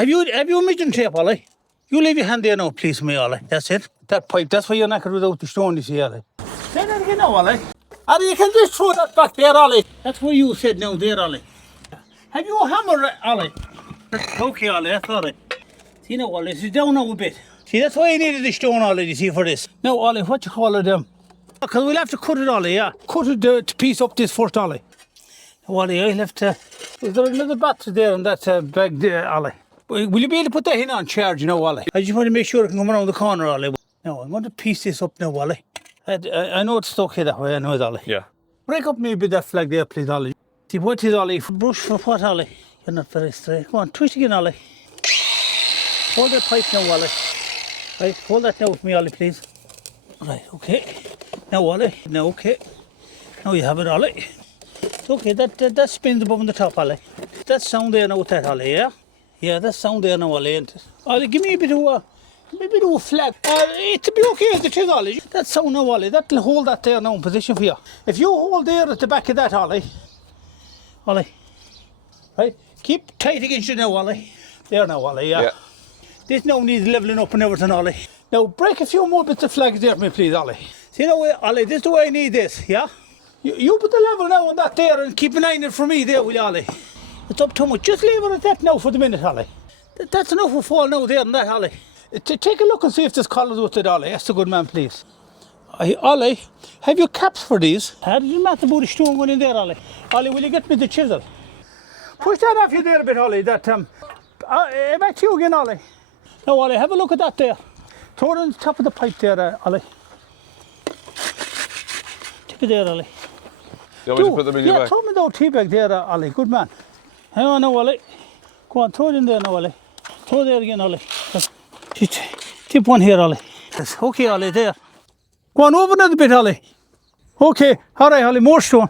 Have you measuring tape, Ollie? You leave your hand there now, please, me, Ollie. That's it. That pipe, that's why you're knackered without the stone, you see, Ollie. Say that again now, Ollie. Ollie, you can just throw that back there, Ollie. That's what you said now there, Ollie. Have you a hammer, Ollie? Okay, Ollie, that's all right. See now, Ollie, sit down now a bit. See, that's why I needed the stone, Ollie, you see, for this. Now, Ollie, what you call it, because we'll have to cut it, Ollie, yeah. Cut it to piece up this first, Ollie. Now, Ollie, I'll have to... Is there another battery there on that bag there, Ollie? Will you be able to put that in on charge, you know, Ollie? I just want to make sure it can come around the corner, Ollie. Now, I'm going to piece this up now, Ollie. I know it's stuck here that way, I know it, Ollie. Yeah. Break up maybe that flag there, please, Ollie. See, what is, Ollie? Brush for what, Ollie? You're not very straight. Come on, twist again, Ollie. Hold that pipe now, Ollie. Right, hold that now with me, Ollie, please. Right, okay. Now, Ollie. Now, okay. Now you have it, Ollie. Okay, that spins above on the top, Ollie. That sound there now with that, Ollie, yeah? Yeah, that sound there now, Ollie, ain't it? Ollie, give me a bit of a flat. It'll be okay as it is, Ollie. That sound now, Ollie, that'll hold that there now in position for you. If you hold there at the back of that, Ollie, right? Keep tight against you now, Ollie. There now, Ollie, yeah. This now needs levelling up and everything, Ollie. Now, break a few more bits of flags there for me, please, Ollie. See now, Ollie, this is the way I need this, yeah? You put the level now on that there and keep an eye on it for me there, will you, Ollie? It's up too much. Just leave it at that now for the minute, Ollie. That's enough of fall now there and that, Ollie. Take a look and see if there's colours with it, Ollie. That's a good man, please. Ollie, have you caps for these? How did you matter about the stone going in there, Ollie? Ollie, will you get me the chisel? Push that off you there a bit, Ollie. That back to you again, Ollie. Now, Ollie, have a look at that there. Throw it on the top of the pipe there, Ollie. Tip it there, Ollie. You want me to put them in your bag? Yeah, throw me the old tea bag there, Ollie. Good man. Hang on now, Ollie. Go on, throw it in there now, Ollie. Throw it there again, Ollie. Tip one here, Ollie. Yes. Okay, Ollie, there. Go on, over another bit, Ollie. Okay, all right, Ollie, more stone.